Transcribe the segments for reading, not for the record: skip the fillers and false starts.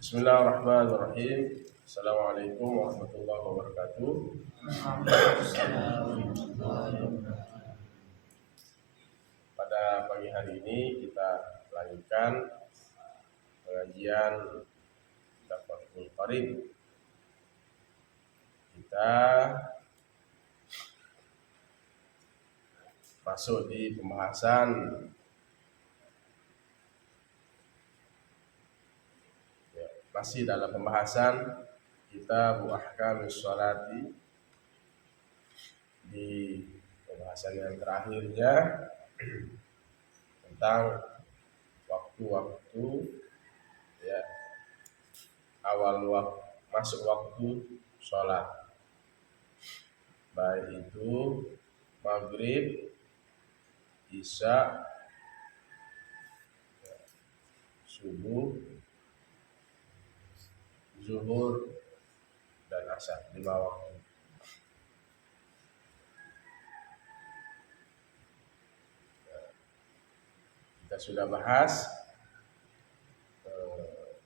Bismillahirrahmanirrahim. Assalamualaikum warahmatullahi wabarakatuh. Pada pagi hari ini kita lanjutkan pengajian Tafakkur Qarib. Kita masuk di pembahasan masih dalam pembahasan kita Ahkamus Sholati. Di pembahasan yang terakhirnya tentang waktu-waktu ya, awal masuk waktu sholat, baik itu maghrib, isya, subuh, zuhur, dan asar, 5 waktu. Kita sudah bahas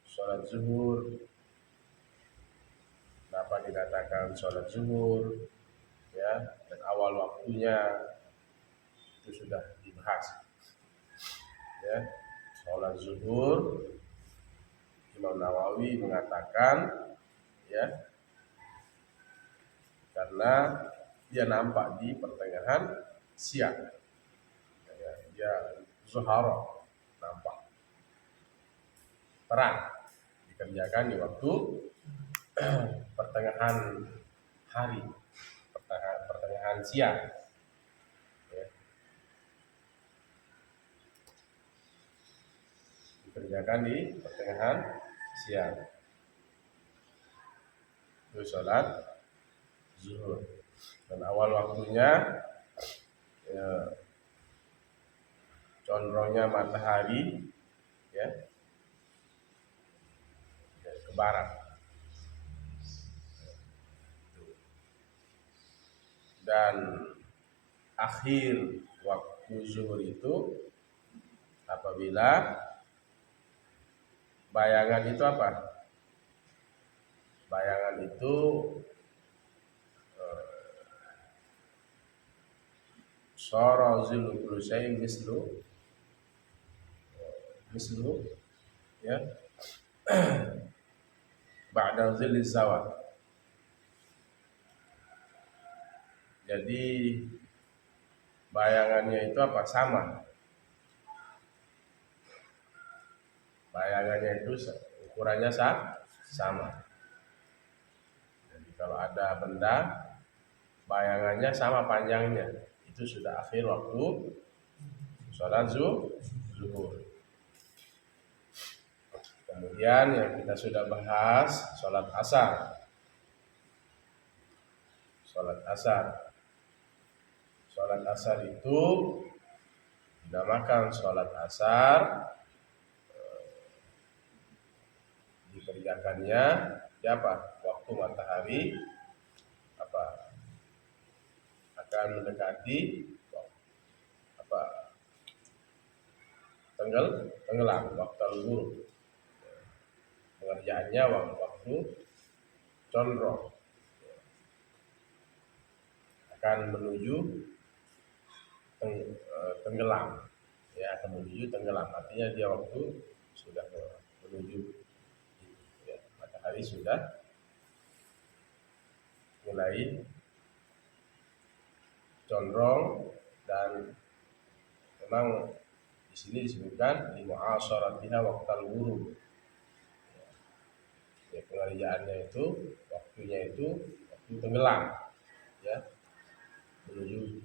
sholat zuhur, kenapa dikatakan sholat zuhur, ya, dan awal waktunya itu sudah dibahas. Ya, sholat zuhur, Imam Nawawi mengatakan, ya, karena dia nampak di pertengahan siang, ya, dia zuhara, nampak terang, dikerjakan di waktu pertengahan hari, pertengahan siang, ya. Dikerjakan di pertengahan siang. Itu sholat zuhur, dan awal waktunya ya, condongnya matahari ya, ke barat, dan akhir waktu zuhur itu apabila bayangan itu apa? Bayangan itu sara zillu kulli syai'in mislu ya, ba'da zilli zawal. Jadi bayangannya itu apa? Sama. Bayangannya itu ukurannya sama. Jadi kalau ada benda bayangannya sama panjangnya, itu sudah akhir waktu sholat zuhur. Kemudian yang kita sudah bahas sholat asar. Sholat asar itu dinamakan sholat asar, dikerjakannya siapa? Waktu matahari akan mendekati tenggelam, waktu ghurub. Pengerjaannya waktu condong akan menuju tenggelam, ya, akan menuju tenggelam. Artinya dia waktu sudah menuju, ya, matahari sudah mulai condong, dan memang di sini disebutkan di mu'asyaratiha waqtal ghurub. Ya, pengerjaannya itu waktunya itu waktu tenggelam, ya, menuju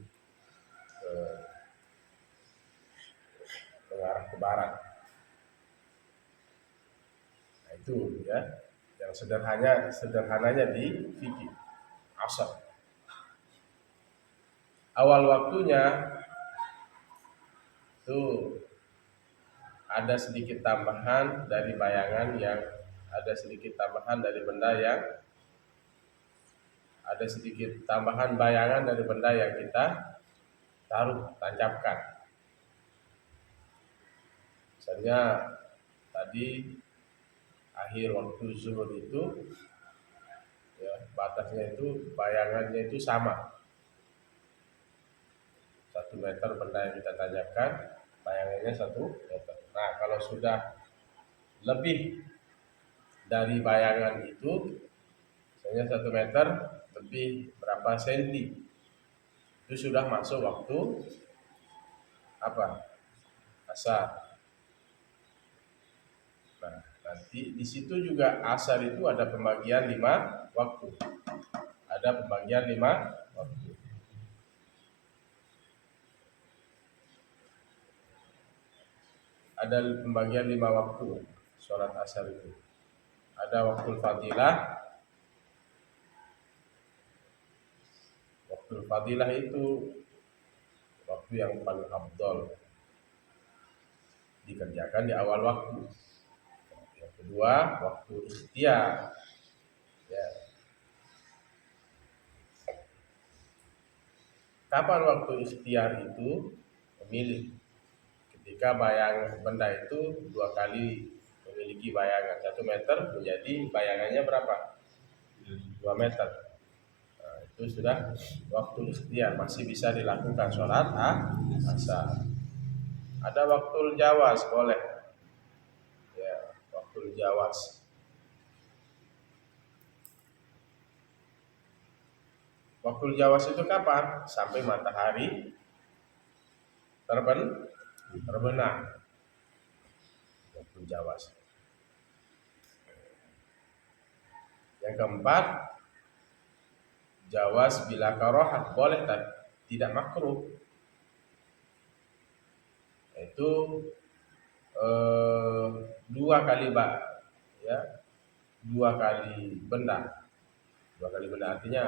mengarah ke barat. Nah, itu ya yang sederhananya di fikih asar. Awal waktunya itu ada sedikit tambahan dari bayangan yang ada sedikit tambahan dari benda yang ada sedikit tambahan bayangan dari benda yang kita tancapkan. Misalnya tadi akhir waktu zuhur itu, ya, batasnya itu bayangannya itu sama 1 meter benda yang kita tanyakan, bayangannya 1 meter. Nah, kalau sudah lebih dari bayangan itu, misalnya 1 meter lebih berapa senti, itu sudah masuk waktu apa? Asar. Nah, nanti di situ juga asar itu ada pembagian 5 waktu. Ada pembagian 5 waktu. Ada pembagian 5 waktu sholat asar itu. Ada waktu fadilah. Waktu fadilah itu waktu yang paling afdol, dikerjakan di awal waktu. Yang kedua, waktu ikhtiar. Ya. Kapan waktu ikhtiar itu? Memilih. Ketika benda itu 2 kali memiliki bayangan 1 meter, menjadi bayangannya berapa? 2 meter. Nah, itu sudah waktu ikhtiar, masih bisa dilakukan sholat asar. Ada waktu jawas, boleh. Ya, waktu jawas. Waktu jawas itu kapan? Sampai matahari terbenam. Waktu jawas. Yang keempat, jawas bila karohat, boleh tidak makruh. Itu 2 kali ya, 2 kali benda. 2 kali benda artinya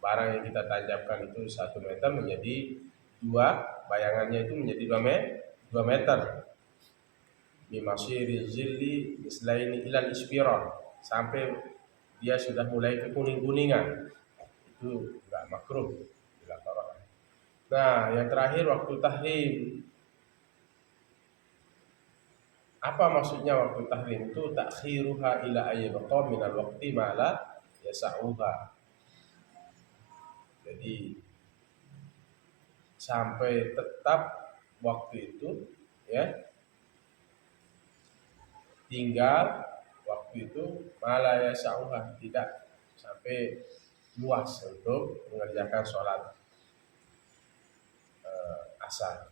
barang yang kita tancapkan itu 1 meter, menjadi 2, bayangannya itu menjadi 2 meter. Bimasiri zilli mislaini ilal isfirar, sampai dia sudah mulai kekuning-kuningan, itu enggak makruh, tidak karohat. Nah, yang terakhir waktu tahrim. Apa maksudnya waktu tahrim itu? Takhiruha ila ayyabqa minal waqti ma la yasa'uha. Jadi sampai tetap waktu itu, ya, tinggal waktu itu ma la yasa'uha, tidak sampai luas untuk mengerjakan sholat asar.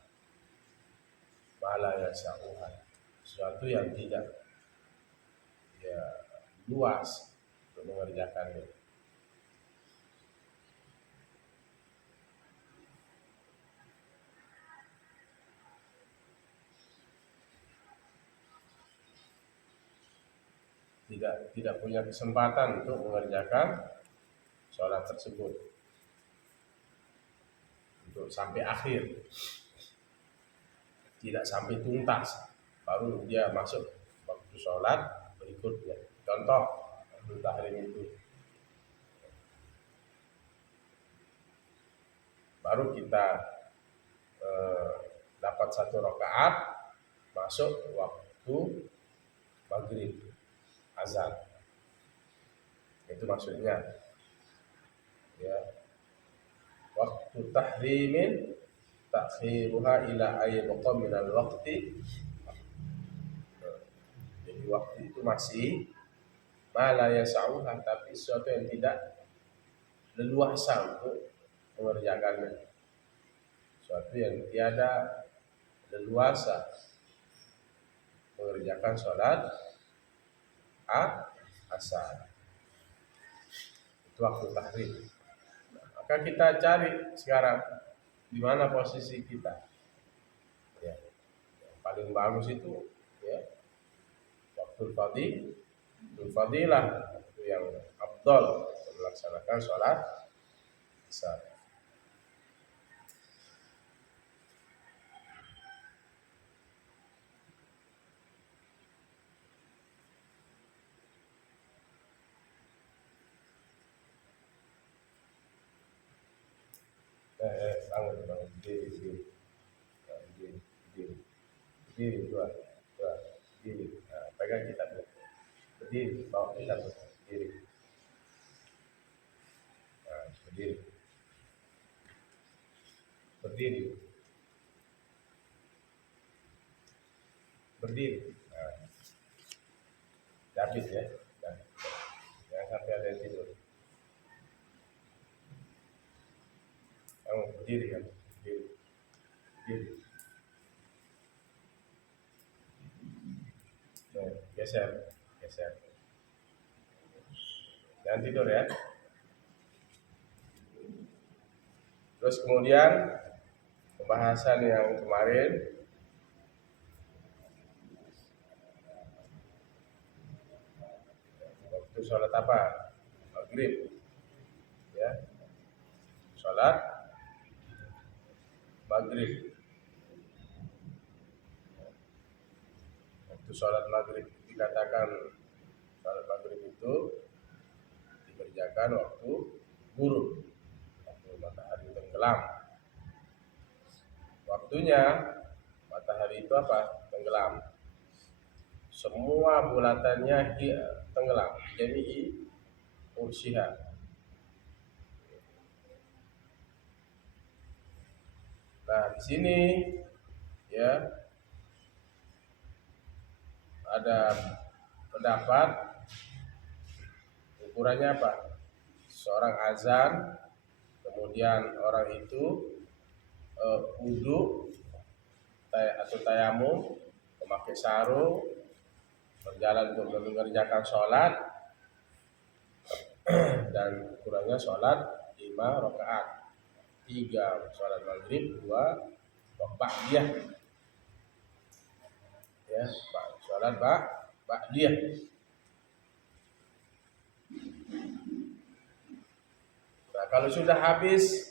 Ma la yasa'uha, sesuatu yang tidak, ya, luas untuk mengerjakannya. Tidak punya kesempatan untuk mengerjakan sholat tersebut untuk sampai akhir, tidak sampai tuntas, baru dia masuk waktu sholat berikutnya. Contoh waktu tahrim itu, baru kita dapat 1 rakaat, masuk waktu maghrib, azan. Itu maksudnya, ya, waktu tahrimin takhiruha ila ayyabqa minal waqti. Jadi waktu itu masih ma la yasa'uha, tapi sesuatu yang tidak leluasa untuk mengerjakannya, sesuatu yang tiada leluasa mengerjakan sholat asar. Itu waktu tahrim. Maka kita cari sekarang di mana posisi kita. Ya, yang paling bagus itu, ya, waktu fadilah, itu yang afdal melaksanakan sholat asar. Bangun, diri, dua, diri. Nah, pegang kitabnya. berdiri, bawa kita berdiri. Nah, berdiri. Berdiri. Berdiri. Nah, habis ya. Nah, jangan sampai ada yang tidur. Kamu berdiri kan? Berdiri. Berdiri. Nah, geser. Geser. Jangan tidur ya. Terus kemudian pembahasan yang kemarin waktu sholat apa? Maghrib ya, sholat maghrib. Waktu sholat maghrib dikatakan sholat maghrib itu dikerjakan waktu gurub, waktu matahari tenggelam. Waktunya matahari itu apa? Tenggelam. Semua bulatannya tenggelam. Jami'i ursiha. Nah, di sini ya ada pendapat ukurannya apa? Seorang azan, kemudian orang itu wudu atau tayamum, memakai sarung, berjalan untuk mengerjakan sholat, dan ukurannya sholat 5 rakaat, 3 sholat maghrib, 2 ba'diyah ya, sholat ba'diyah. Nah, kalau sudah habis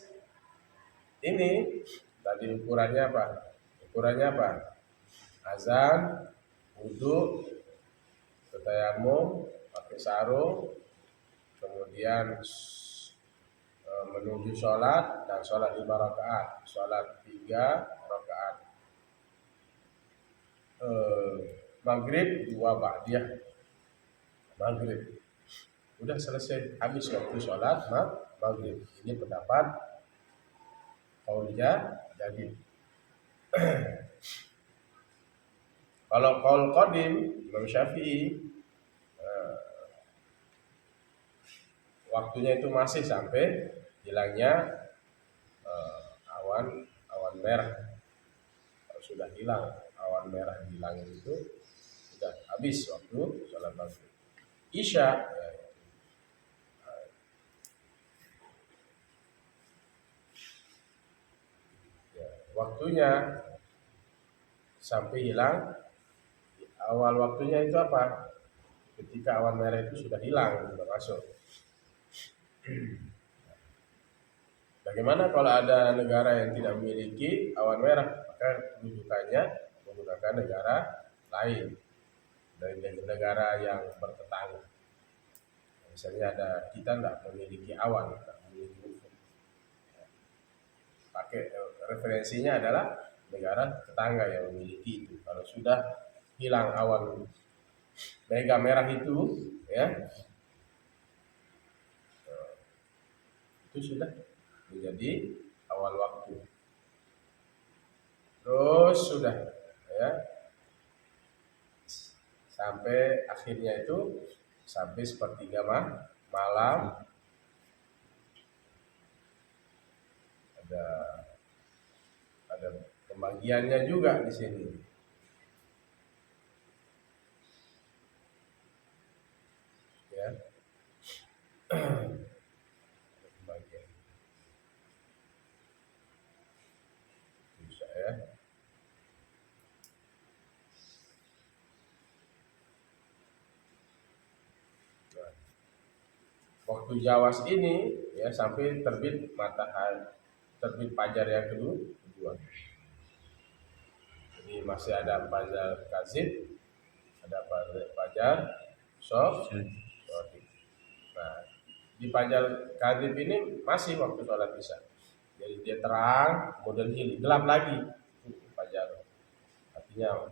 ini tadi ukurannya apa? Ukurannya apa? Azan, wudu, tayamum, pakai sarung, kemudian menuju sholat dan sholat 5 rakaat, sholat 3 rakaat, maghrib 2 ba'diyah maghrib. Udah selesai, habis waktu sholat maghrib. Ini pendapat qaulnya jadi. Kalau qaul qadim Imam Syafi'i, waktunya itu masih sampai hilangnya awan merah. Kalau sudah hilang awan merah di langit itu, sudah habis waktu sholat maghrib. Isya waktunya sampai hilang. Awal waktunya itu apa? Ketika awan merah itu sudah hilang, sudah masuk. Bagaimana kalau ada negara yang tidak memiliki awan merah? Maka rujukannya menggunakan negara lain dari negara yang bertetangga. Misalnya kita tidak memiliki awan, tidak memiliki ufuk. Pakai referensinya adalah negara tetangga yang memiliki itu. Kalau sudah hilang awan mega merah itu, ya, itu sudah menjadi awal waktu. Terus sudah, ya, sampai akhirnya itu sampai sepertiga malam. Ada pembagiannya juga di sini. Ya. Pembagian. Bisa ya. Nah, waktu Jawas ini ya sampai terbit matahari, terbit fajar yang kedua. Jadi masih ada fajar kazib, ada fajar shadiq. Nah, di fajar kazib ini masih waktu sholat isya. Jadi dia terang, kemudian gelap lagi fajar. Artinya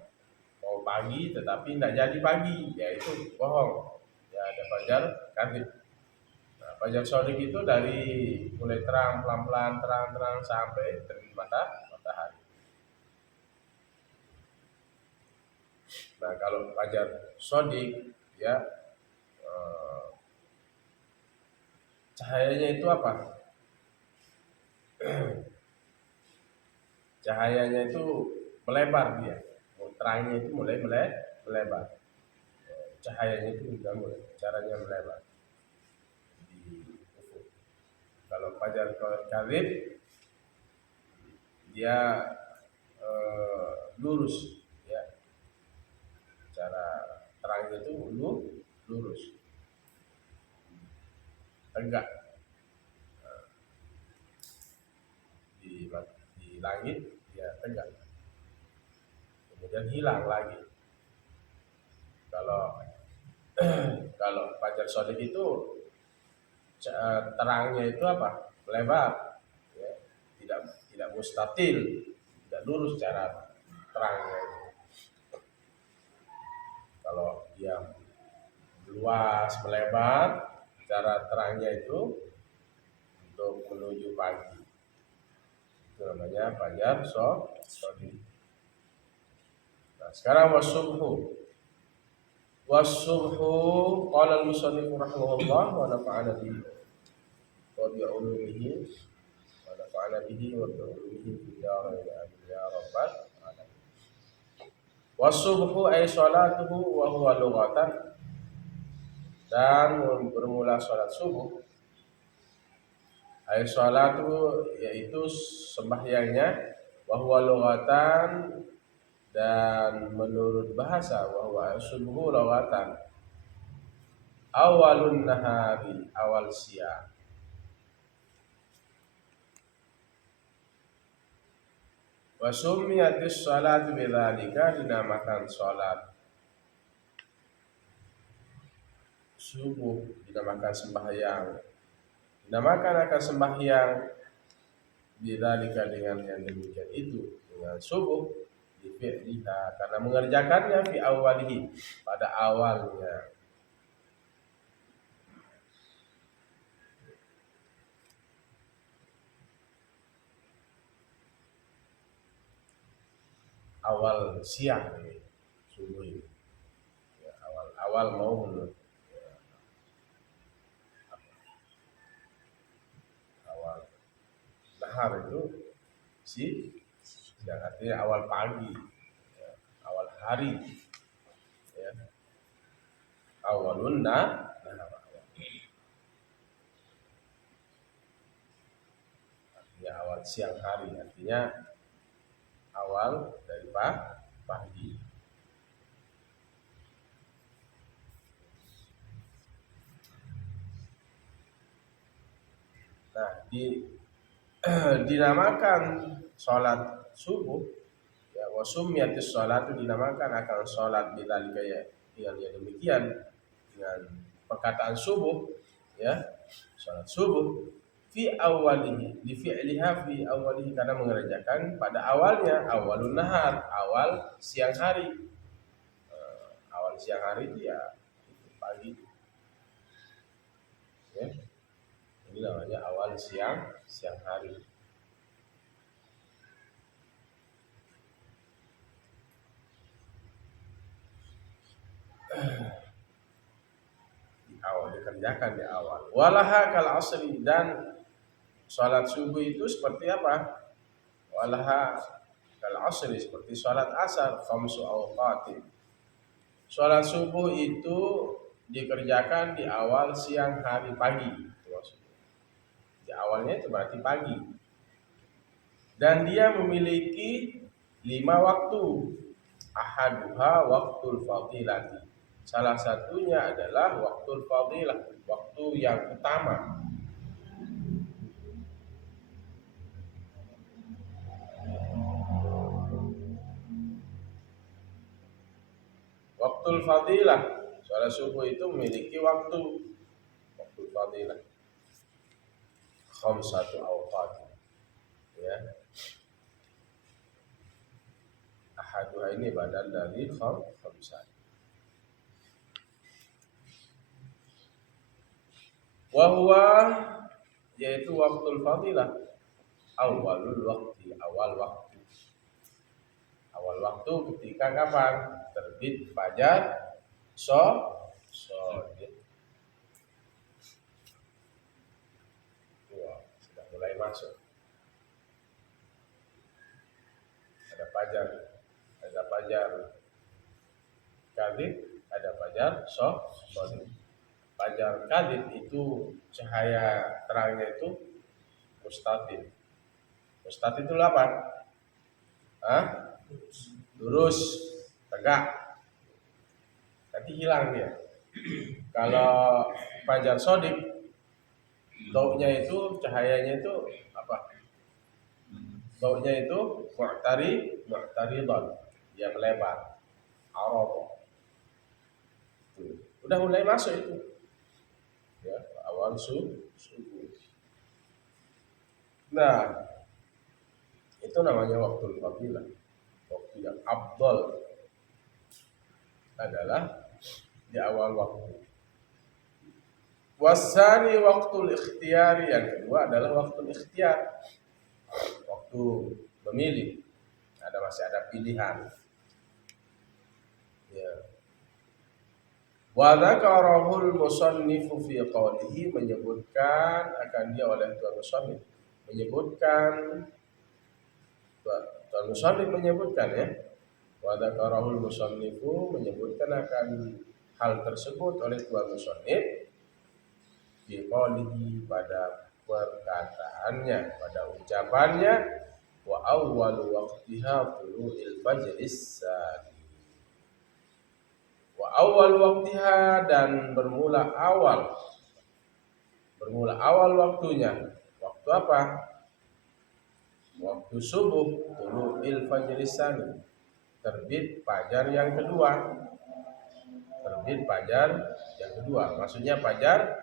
mau pagi tetapi tidak jadi pagi, ya itu bohong. fajar kadhib. Nah, fajar shodiq itu dari mulai terang pelan-pelan terang sampai terbit matahari. Nah, kalau fajar shodiq ya cahayanya itu apa? Cahayanya itu melebar dia. Terangnya itu mulai melebar. Cahayanya itu juga mulai caranya melebar di ufuk. Kalau fajar kadhib dia lurus ya. Cara terangnya itu lurus. Tegak. Di langit dia tegak. Kemudian hilang lagi. Kalau fajar shodiq itu terangnya itu apa? Melebar, ya. Tidak mustatil, tidak lurus cara terangnya itu. Kalau dia luas melebar, cara terangnya itu untuk menuju pagi. Itu namanya fajar shodiq. Nah, sekarang wasubhu. Wasubhu qala al-musannif rahimahullah wa nafa'ana bihi wa bi ulumihi wa nafa'ana bihi wa bi ulumihi fid darain amin ya rabbal alamin. Wasubhu ay salatuhu wa huwa lughatan, dan bermula salat subuh ay salatu yaitu sembahyangnya, wa huwa lughatan, dan menurut bahasa bahwa subuh lughatan awalun nahari, awal siang. Wa summiyatis salatu bidzalika, dinamakan salat subuh, dinamakan sembahyang, dinamakan akan sembahyang bidzalika, dengan yang demikian itu, dengan subuh difi'liha, karena mengerjakannya fi awalihi, pada awalnya. Awal siang ini, subuh ini ya, awal mau menurut awal nahar itu yang artinya awal pagi ya, awal hari ya. Awalun nahar artinya awal siang hari, artinya awal dari pagi. Nah, dinamakan sholat subuh ya, wasummiyatis sholat, itu dinamakan akan sholat bidzalika ya, dengan yang demikian, dengan perkataan subuh ya, sholat subuh fi awalihi, di fi'liha fi awalihi, karena mengerjakan pada awalnya, awalun nahar, awal siang hari. Awal siang hari itu ya pagi ya. Ini namanya awal siang hari. Di awal, dikerjakan di awal. Walaha kal asri, dan salat subuh itu seperti apa? Walaha kal asri, seperti salat asar, khamsu awqatin. Salat subuh itu dikerjakan di awal siang hari, pagi. Itu maksudnya. Di awalnya itu berarti pagi. Dan dia memiliki 5 waktu. Ahaduha waktul fadilati. Salah satunya adalah waktul fadilah, waktu yang utama. Waktul fadilah, salat subuh itu memiliki waktu fadilah. Khamsatu awqat. Ya. Ahaduha ini badal dari khamsat. Wahwa yaitu waktul fadilah, awalul waktu, awal waktu ketika kapan? Terbit fajar shadiq. Wah, sudah mulai masuk. Ada fajar kadhib, ada fajar shadiq. Fajar kadhib itu cahaya terangnya itu mustatil. Mustatil itu apa? Lurus, tegak. Nanti hilang dia. Kalau fajar shadiq, daunya itu, cahayanya itu apa? Daunya itu mu'taridon, dia melebar. Arab. Udah mulai masuk itu. Ya, awal subuh. Nah, itu namanya waktu fadilah. Waktu yang afdal adalah di awal waktu. Wasani waktu ikhtiyari, yang kedua adalah waktu ikhtiyar, waktu memilih. Masih ada pilihan. Ya. Wa dzakarahul musannifu fi qawlihi, menyebutkan akan dia oleh Tuan Musannif, menyebutkan Tuan Musannif menyebutkan ya. Wa dzakarahul musannifu, menyebutkan akan hal tersebut oleh Tuan Musannif fi qawlihi, pada perkataannya, pada ucapannya, wa awwalu waqtiha tulu'il fajris sadiq. Wa awal waktiha, dan bermula awal waktunya. Waktu apa? Waktu subuh, tulu'il fajris sadiq, terbit fajar yang kedua. Terbit fajar yang kedua, maksudnya fajar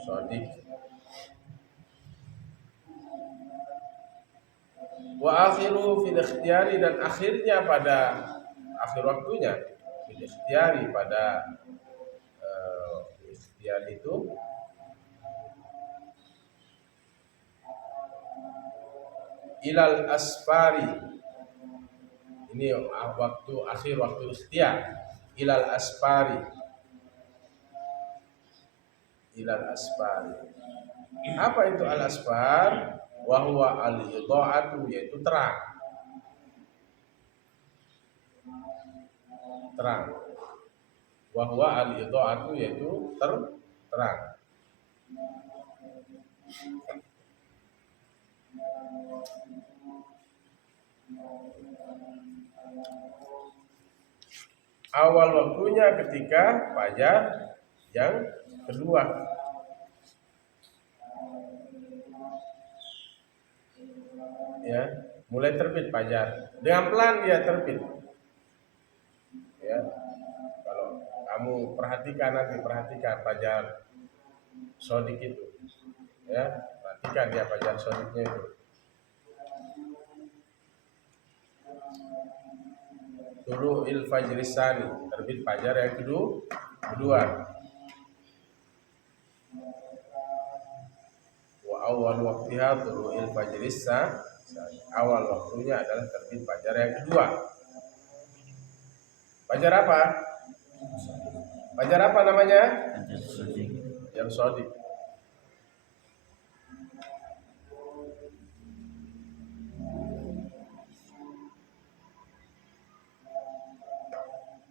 shadiq. Wa akhiru fil ikhtiyari, dan akhirnya pada akhir waktunya, fil ikhtiyari, pada ikhtiyar itu ilal asfari, ini waktu akhir waktu ikhtiyar, ilal asfari. Apa itu al asfar? Wa huwa al idha'atu, yaitu terang. Wa huwa al idha'atu, yaitu terang. Awal waktunya ketika fajar yang kedua. Ya, mulai terbit fajar. Dengan pelan dia terbit. Ya. Kalau kamu perhatikan fajar shadiq itu. Ya, perhatikan dia fajar shadiqnya itu. Tulu'il fajris sani, terbit fajar yang kedua. Wa awal waktiha tulu'il fajris sani, awal waktunya adalah terbit fajar yang kedua. Fajar apa? Fajar apa namanya? Yang shadiq.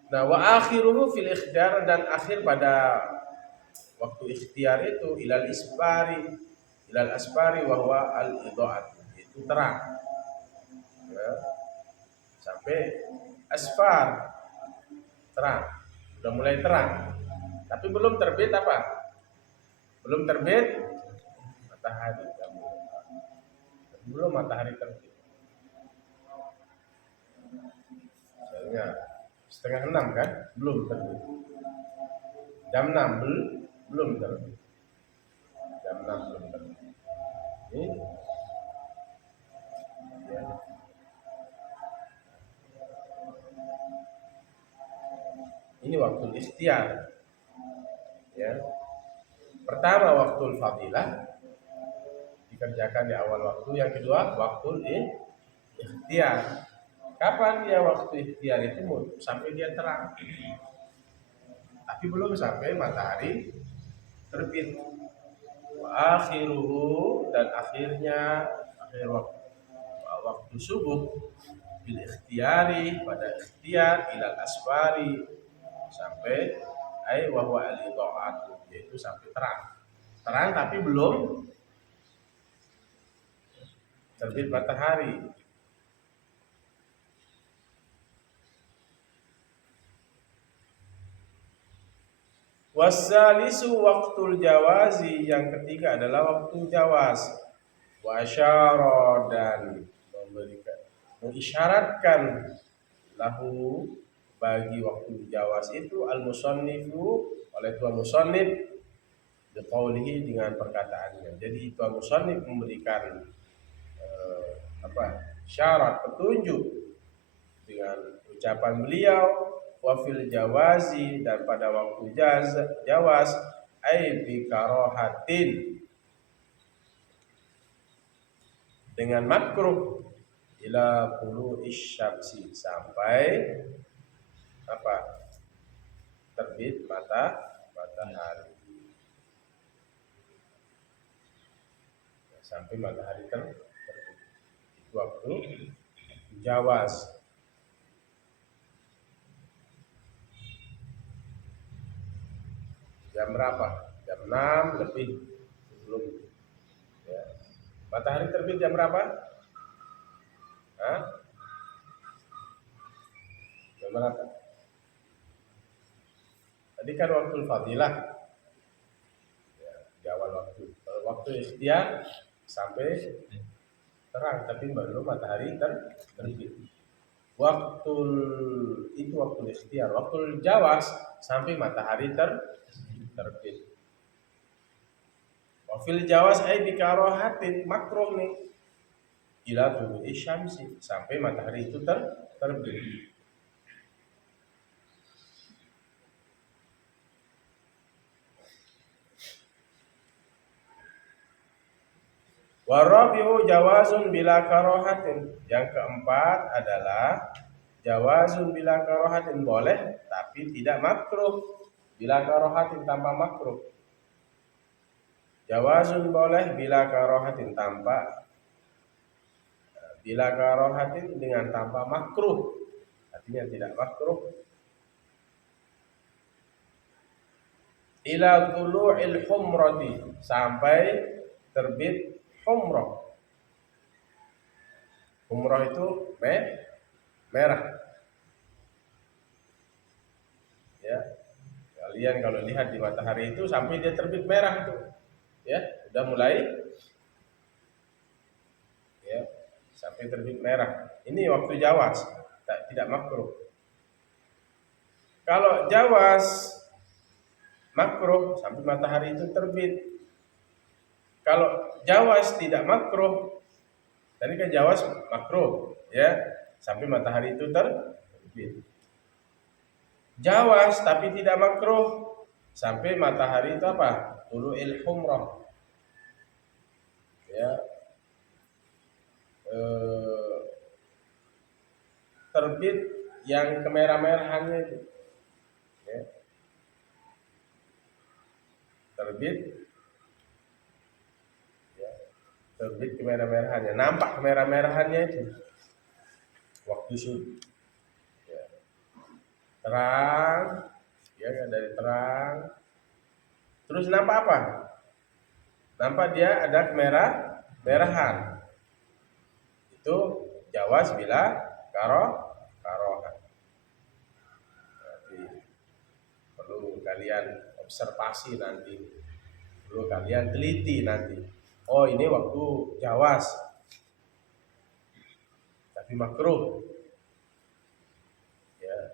Nah, wa akhiruhu fil ikhtiyar, dan akhir pada waktu ikhtiar itu ilal asfari wa huwa al idha'at, itu terang. Ya. Sampai asfar, terang, sudah mulai terang, tapi belum terbit apa? Belum terbit matahari, belum matahari terbit. Misalnya 5:30 kan, belum terbit. Jam 6 belum terbit. Jam 6 belum terbit. Ini Ini waktu ikhtiar. Ya. Pertama waktu fadilah dikerjakan di awal waktu. Yang kedua waktu ikhtiar. Kapan dia waktu ikhtiar itu? Sampai dia terang. Tapi belum sampai matahari terbit. Wa akhiruhu, dan akhirnya akhir waktu subuh bil ikhtiyari, pada ikhtiar, ilal asfari, sampai ai wa huwa al-idha'atu, yaitu sampai terang tapi belum terbit matahari. Wasalisu waktul jawazi, yang ketiga adalah waktu jawaz. Wa asyara, dan mengisyaratkan lahu, bagi waktu jawaz itu, al-musannifu, oleh tuan musannif, biqaulihi, dengan perkataannya. Jadi tuan musannif memberikan syarat, petunjuk dengan ucapan beliau, wafil jawazi, dan pada waktu jawaz, ai bi karahatin, dengan makruh, ila tulu'isy syamsi, sampai terbit matahari. Sampai matahari terbit. Itu waktu jawaz. Jam berapa? Jam 6 lebih sebelum, ya. Matahari terbit jam berapa? Jam berapa? Tadi kan waktu fadilah, ya, di awal waktu. Waktu ikhtiar sampai terang tapi belum matahari terbit. Waktu itu waktu ikhtiar. Waktu jawaz sampai matahari terbit. Wafil jawaz ai bi karahatin, makruh nih, ila tulu'i syamsi, sampai matahari itu terbit. Warabi'u jawazun bila karahatin, yang keempat adalah jawazun bila karahatin, boleh tapi tidak makruh. Bila karahatin, tanpa makruh. Jawazun boleh, bila karahatin, bila karahatin, dengan tanpa makruh, artinya tidak makruh. Ila tulu'il humrati, sampai terbit humrah. Humrah itu merah. Ya. Kalian kalau lihat di matahari itu sampai dia terbit merah itu, ya, udah mulai, ya, sampai terbit merah. Ini waktu jawaz, tidak makruh. Kalau jawaz makruh sampai matahari itu terbit. Kalau jawaz tidak makruh, tadi kan jawaz makruh, ya, sampai matahari itu terbit. Jawaz tapi tidak makruh sampai matahari itu tulu'il humrah, ya, terbit yang kemerah-merahannya itu, ya, terbit, ya, terbit kemerah-merahannya, nampak kemerah-merahannya itu waktu subuh, ya. Terang, ya, dari terang, terus nampak apa? Nampak dia ada merahan. Itu jawaz bila karahat. Jadi perlu kalian observasi nanti, perlu kalian teliti nanti. Oh, ini waktu jawaz tapi makruh, ya,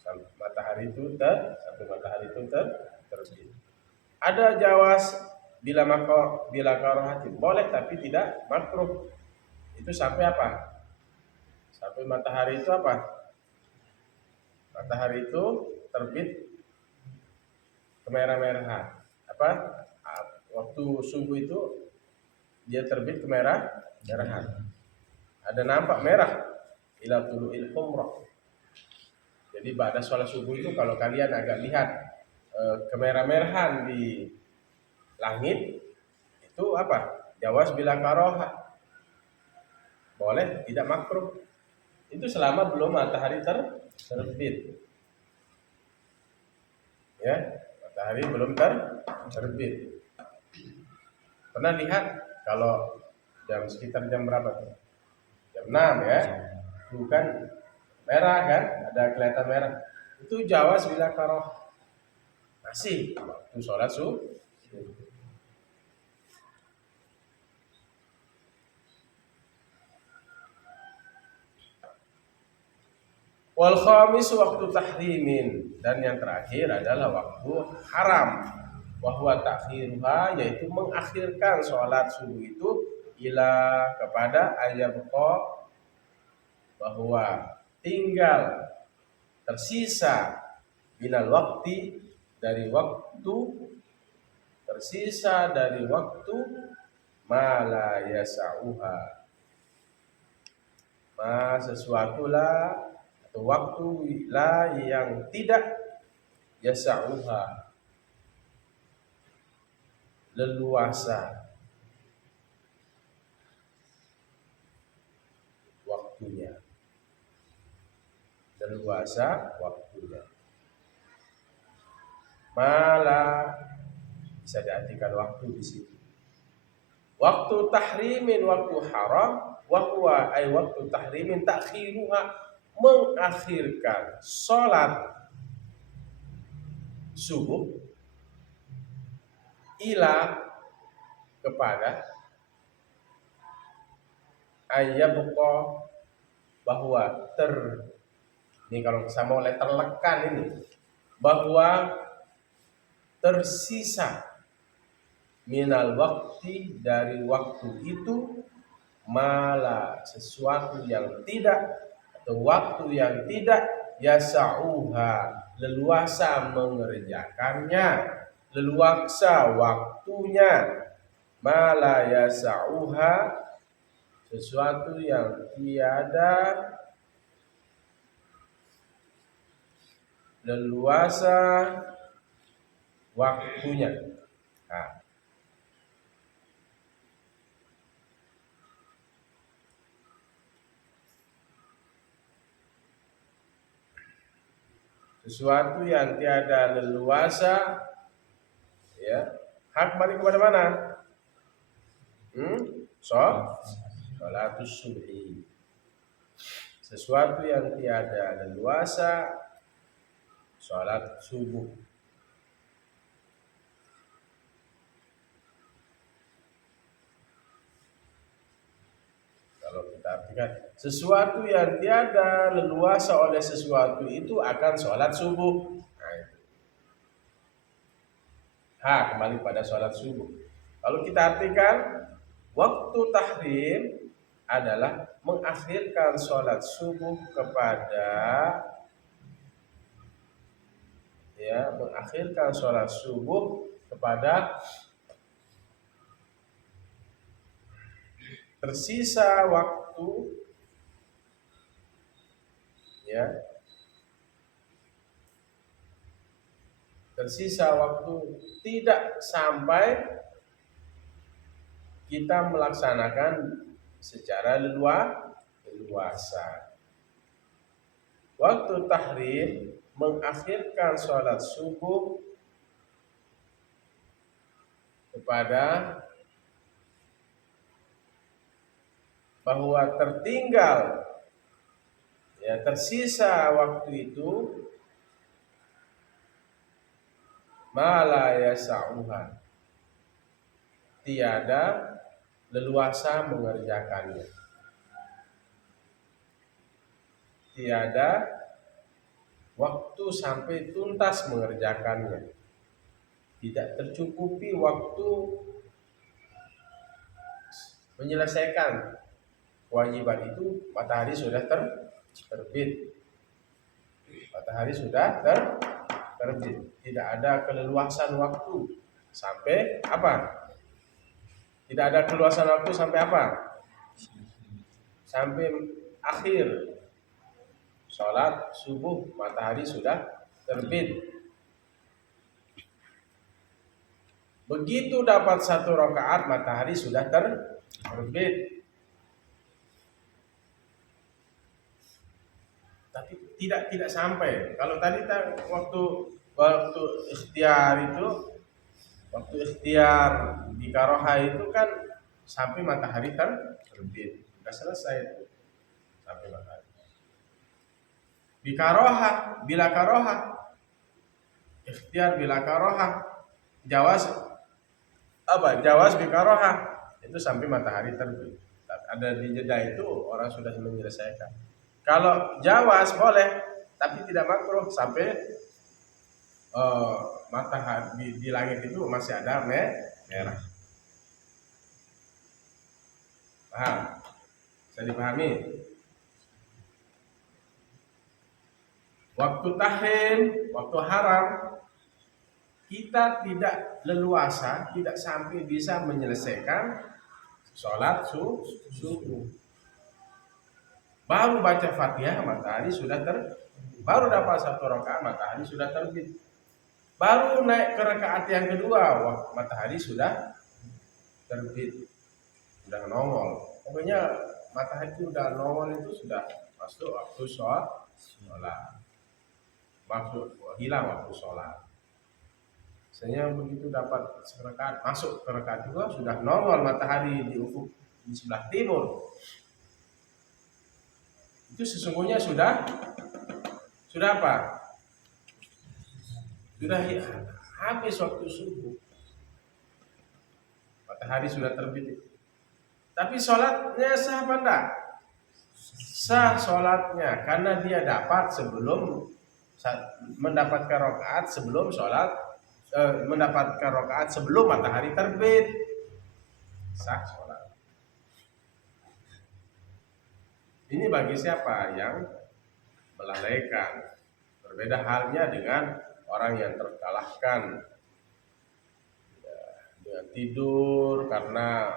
sampai matahari itu terbit. Ada jawaz bila karahatin, boleh tapi tidak makruh. Itu sampai Sampai matahari itu Matahari itu terbit kemerah-merahan. Apa? Waktu subuh itu dia terbit kemerah-merahan. Ada nampak merah ila tulu'il humrah. Jadi pada sholat subuh itu kalau kalian agak lihat kemerah-merahan di langit itu apa? Jawaz bila karoha. Boleh, tidak makruh. Itu selama belum matahari terbit. Ya, matahari belum terbit. Pernah lihat kalau sekitar jam berapa tuh? Jam 6 ya. Bukan merah kan? Ada kelihatan merah. Itu jawaz bila karoha. Masih waktu sholat subuh. Wal khamis waktu tahrimin, dan yang terakhir adalah waktu haram. Wahwa takhiruha, yaitu mengakhirkan sholat subuh itu ila kepada ayyabqa, bahwa tinggal tersisa minal waktu, dari waktu, tersisa dari waktu mala yasa'uha, ma sesuatu lah atau waktu lah yang tidak yasa'uha, leluasa waktunya, leluasa waktunya. Mala bisa diartikan waktu di sini. Waktu tahrimin, waktu haram, wahwa ay waktu tahrimin takhiruha, mengakhirkan sholat subuh ila kepada ayyabqa, bahwa ini kalau sama oleh terlekan ini, bahwa tersisa minal waktu, dari waktu itu, mala sesuatu yang tidak, atau waktu yang tidak yasa'uha, leluasa mengerjakannya, leluasa waktunya, mala yasa'uha, sesuatu yang tiada leluasa waktunya. Nah, sesuatu yang tiada leluasa, ya, hak balik kepada mana? Sholatus subhi. Sesuatu yang tiada leluasa, sholat subuh. Kalau kita artikan sesuatu yang tiada leluasa oleh sesuatu itu akan sholat subuh. Nah, itu. Kembali pada sholat subuh. Kalau kita artikan waktu tahrim adalah mengakhirkan sholat subuh kepada, ya, mengakhirkan sholat subuh kepada tersisa waktu, ya, tersisa waktu tidak sampai kita melaksanakan secara leluasa. Waktu tahrim mengakhirkan sholat subuh kepada bahwa tertinggal, ya, tersisa waktu itu mala yasa'uha, tiada leluasa mengerjakannya, tiada waktu sampai tuntas mengerjakannya, tidak tercukupi waktu menyelesaikan kewajiban itu, matahari sudah terbit. matahari sudah terbit. Tidak ada keleluasan waktu sampai apa? Tidak ada keleluasan waktu sampai apa? Sampai akhir sholat subuh matahari sudah terbit. Begitu dapat 1 rakaat matahari sudah terbit. Tapi tidak sampai. Kalau tadi waktu ikhtiar itu, waktu ikhtiar di karoha itu kan sampai matahari terbit. Sudah selesai itu. Sampai matahari. Di karoha, bila karoha, ikhtiar bila karoha, jawaz apa? Jawaz bi karoha itu sampai matahari terbit. Ada di jeda itu orang sudah menyelesaikan. Kalau jawaz boleh, tapi tidak makruh sampai matahari di langit itu masih ada merah. Paham? Bisa dipahami? Waktu tahrim, waktu haram, kita tidak leluasa, tidak sampai bisa menyelesaikan sholat subuh. Baru baca Fatihah matahari sudah baru dapat 1 rakaat matahari sudah terbit. Baru naik ke rakaat yang kedua, matahari sudah terbit, sudah nongol. Pokoknya matahari itu sudah nongol itu sudah masuk waktu sholat. Maksud hilang waktu sholat. Misalnya begitu dapat 1 rakaat, masuk ke rakaat kedua sudah nongol matahari di ufuk di sebelah timur. Itu sesungguhnya sudah apa? Sudah habis waktu subuh. Matahari sudah terbit. Tapi sholatnya sah apa enggak? Sah sholatnya karena dia dapat sebelum mendapatkan rakaat sebelum sholat, mendapatkan rakaat sebelum matahari terbit, sah sholat. Ini bagi siapa yang melalaikan. Berbeda halnya dengan orang yang terkalahkan dengan tidur karena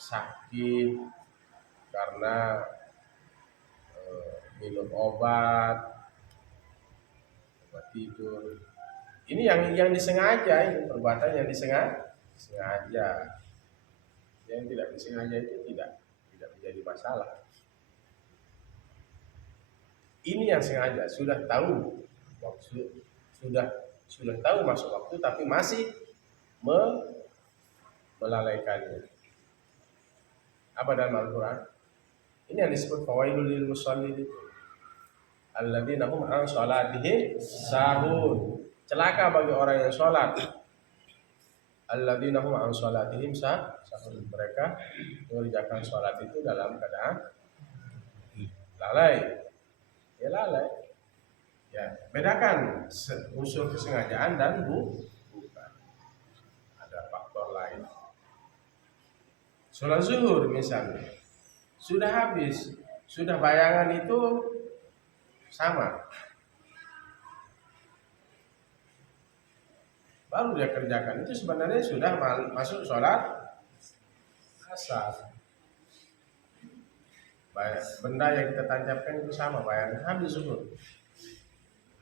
sakit, karena minum obat tidur. Ini yang disengaja, ini perbuatan yang disengaja. Yang tidak disengaja itu tidak menjadi masalah. Ini yang sengaja, sudah tahu waktu, sudah tahu masuk waktu tapi masih melalaikannya. Apa dalam Al-Quran? Ini yang disebut fawailul lil musallin, alladzina hum an sholatihim sahun. Celaka bagi orang yang sholat. Alladzina hum an sholatihim sahun. Mereka mengerjakan sholat itu dalam keadaan lalai. Ya lalai. Ya, bedakan unsur kesengajaan dan bukan. Ada faktor lain. Sholat zuhur misalnya sudah habis, sudah bayangan itu sama, baru dia kerjakan, itu sebenarnya sudah masuk sholat asar. Benda yang kita tancapkan itu sama, bayangan habis zuhur.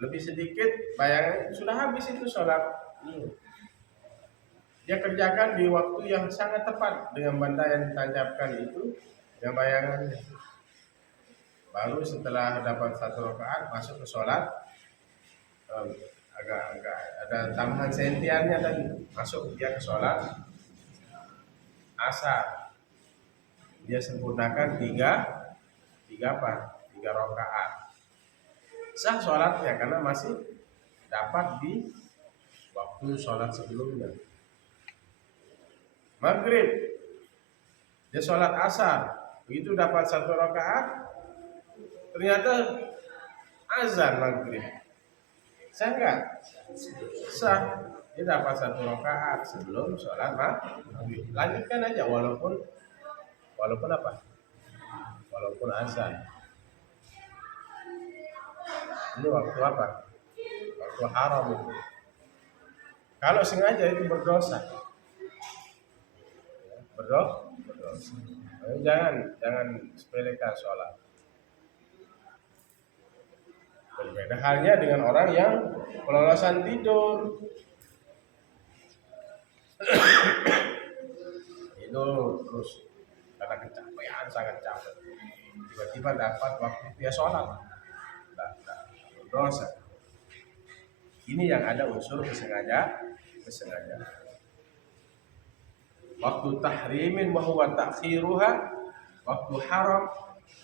Lebih sedikit bayangan sudah habis itu sholat. Dia kerjakan di waktu yang sangat tepat dengan benda yang ditancapkan itu, yang bayangannya. Baru setelah dapat 1 rakaat masuk ke sholat, agak ada tambahan sentiannya tadi, masuk dia ke sholat asar. Dia sempurnakan 3 rakaat. Sah sholatnya karena masih dapat di waktu sholat sebelumnya. Maghrib dia sholat asar, begitu dapat 1 rakaat ternyata azan maghrib. Sah enggak? Sah. Dia dapat 1 rakaat sebelum sholat maghrib. Lanjutkan aja walaupun apa? Walaupun azan. Ini waktu apa? Waktu haram itu. Kalau sengaja itu berdosa. Berdosa. Jangan sepelekan sholat. Berbeda halnya dengan orang yang kelolosan tidur. Itu terus karena kecapean, sangat capek. Tiba-tiba dapat waktu dia sholat. Tidak berdosa. Ini yang ada unsur kesengajaan. Waktu tahrimin wa huwa ta'khiruha, waktu haram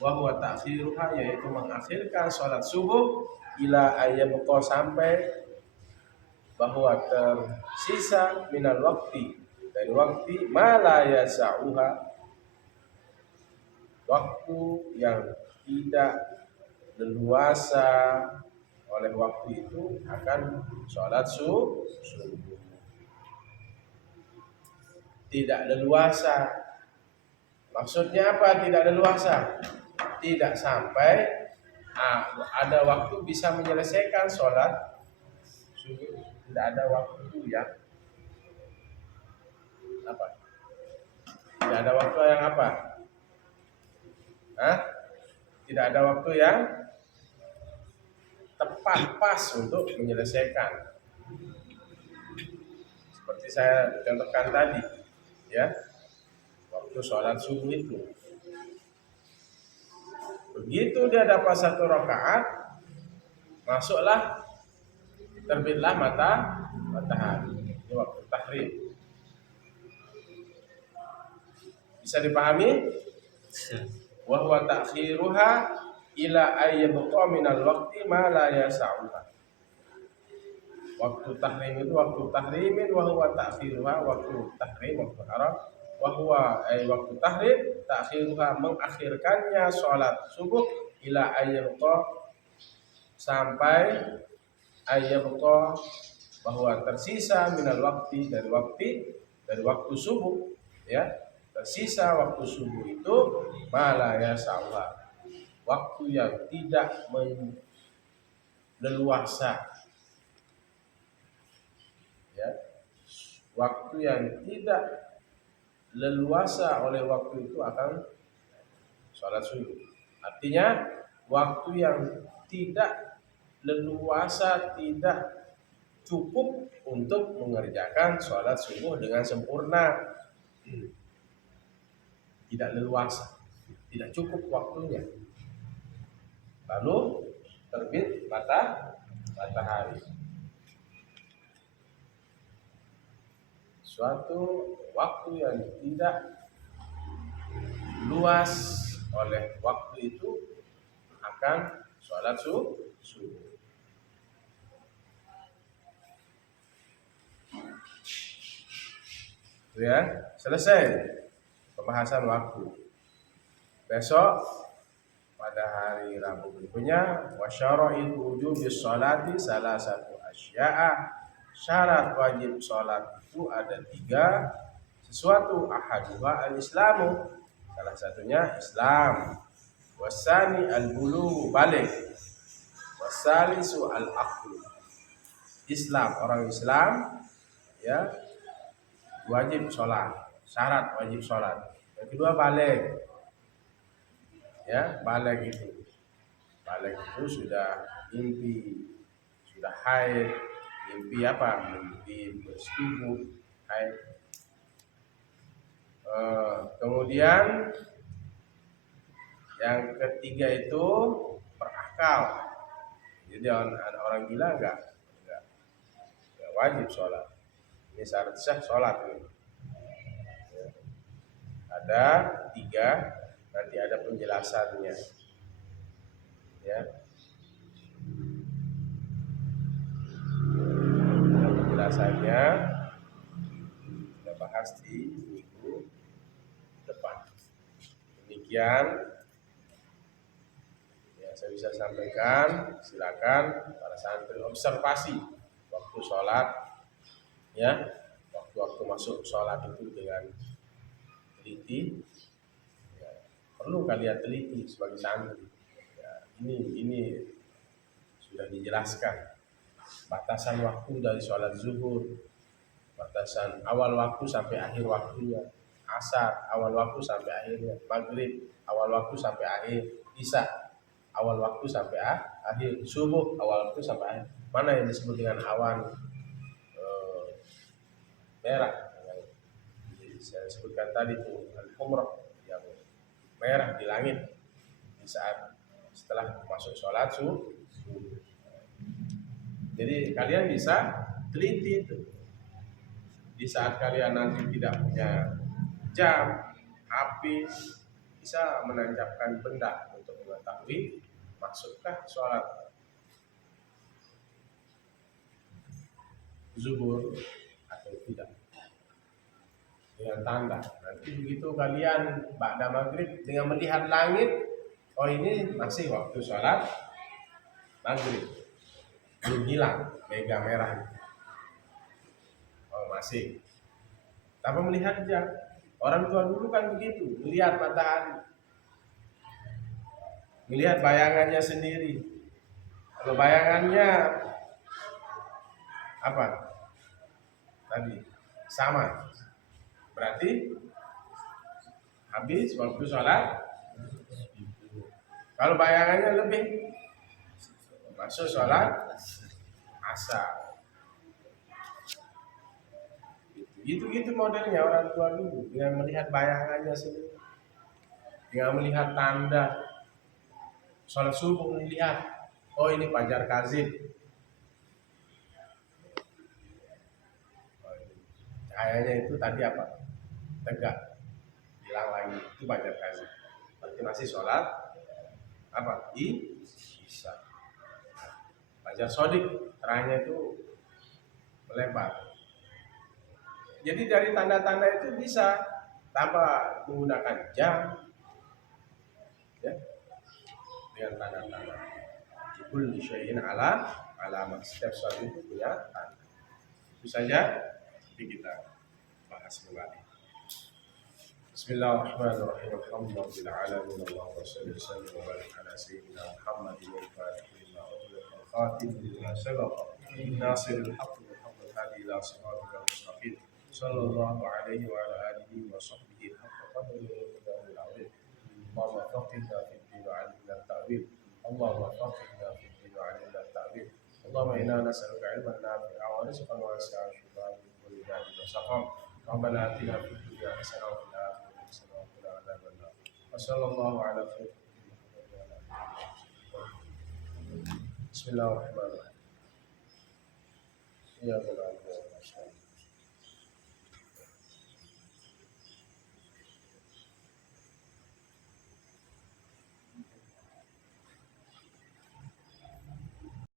wa huwa ta'khiruha, yaitu mengakhirkan sholat subuh ila ayyabqa, sampai bahwa tersisa minal waktu, dari waktu ma la yasa'uha, waktu yang tidak leluasa oleh waktu itu akan sholat subuh. Tidak leluasa. Maksudnya apa tidak leluasa? Tidak sampai ada waktu bisa menyelesaikan sholat subuh. Tidak ada waktu yang apa? Tidak ada waktu yang apa? Tidak ada waktu yang tepat pas untuk menyelesaikan. Seperti saya contohkan tadi, ya, waktu sholat subuh itu. Begitu dia dapat 1 rakaat, masuklah, terbitlah matahari. Ini waktu tahrim. Bisa dipahami? Wa huwa ta'khiruha ila ayyabqa minal waqti ma la yasa'uha. Waktu tahrim itu waktu tahrimin, wa huwa ta'khiruha, waktu tahrim, waktu haram, wa huwa waktu tahrim, ta'khiruha, mengakhirkannya sholat subuh, ila ayyabqa, sampai ayyabqa, bahwa tersisa minal waqti, dari waktu subuh, ya, tersisa waktu subuh itu mala yasa'uha, waktu yang tidak leluasa, ya, waktu yang tidak leluasa oleh waktu itu akan sholat subuh. Artinya waktu yang tidak leluasa, tidak cukup untuk mengerjakan sholat subuh dengan sempurna. Tidak leluasa, tidak cukup waktunya. Lalu terbit matahari. Suatu waktu yang tidak luas oleh waktu itu akan sholat subuh. Ya, selesai pembahasan waktu. Besok pada hari Rabu berikutnya, wasyara'itu wujubis sholati salah satu asya'a, syarat wajib sholat itu ada 3 sesuatu. Ahaduha al-islamu, salah satunya Islam, wasani al-bulughu, balik, wasalisu al-aqlu. Islam, orang Islam, ya, wajib sholat, syarat wajib sholat. Yang kedua balik, ya, balik itu sudah mimpi, sudah haid, mimpi apa? Mimpi bersetubuh, haid. Kemudian yang ketiga itu berakal. Jadi orang gila enggak wajib sholat. Ini syarat sah sholat ini. Ada 3, nanti ada penjelasannya, ya. Penjelasannya kita bahas di minggu depan. Demikian ya saya bisa sampaikan. Silakan para santri observasi waktu sholat, ya, waktu masuk sholat itu dengan teliti, ya, perlu kalian teliti sebagai santri. Ya, ini sudah dijelaskan batasan waktu dari sholat zuhur, batasan awal waktu sampai akhir waktunya, asar awal waktu sampai akhirnya, maghrib awal waktu sampai akhir, isya awal waktu sampai akhir, subuh awal waktu sampai akhir. Mana yang disebut dengan awan merah yang saya sebutkan tadi itu al-humrah, yang merah di langit di saat setelah masuk sholat subuh. Jadi kalian bisa teliti itu. Di saat kalian nanti tidak punya jam, HP, bisa menancapkan benda untuk mengetahui maksudkah sholat zuhur atau tidak, dengan tanda. Nanti begitu kalian ba'da maghrib dengan melihat langit, oh ini masih waktu sholat maghrib, belum hilang mega merah, oh masih. Tanpa melihat jam. Orang tua dulu kan begitu, melihat matahari, melihat bayangannya sendiri. Kalau bayangannya apa tadi sama, berarti habis waktu sholat. Kalau bayangannya lebih, masuk sholat asar. Gitu modelnya orang tua dulu, dengan melihat bayangannya sendiri, dengan melihat tanda. Sholat subuh melihat, oh ini fajar kazib, cahayanya itu tadi apa? Tegak, hilang lagi, itu fajar kazib. Berarti masih sholat apa? Isya. Fajar sodik, terangnya itu melebar. Jadi dari tanda-tanda itu bisa tanpa menggunakan jam, ya, dengan tanda-tanda. Kulli syai'in ala alamat. Setiap sesuatu itu punya tanda. Itu saja. Nanti kita bahas kembali. Bismillahirrahmanirrahim. Alhamdulillahirabbil alamin. Allahumma shalli wa sallim wa barik ala sayyidina Muhammadin al-fatih lima ughliqa wal khatim lima sabaqa nasiril haqqi bil haqqi hadi ila siratal mustaqim. Sallallahu alaihi wa ala alihi wa sahbihi haqqa qadrihi wa miqdarihil azim. Allahumma faqihna fid din wa 'allimna at-ta'wil. Allahumma faqihna fid din wa 'allimna at-ta'wil. Allahumma inna nas'aluka 'ilman nafi'an wa rizqan wasi'an wa shifaan min kulli da'in wa saqam. Rabbana atina fid dunya hasanah wa fil akhirati hasanah wa qina adzaban nar. Wa sallallahu ala sayyidina Muhammad wa ala alihi. Bismillahirrahmanirrahim. Ya Allah.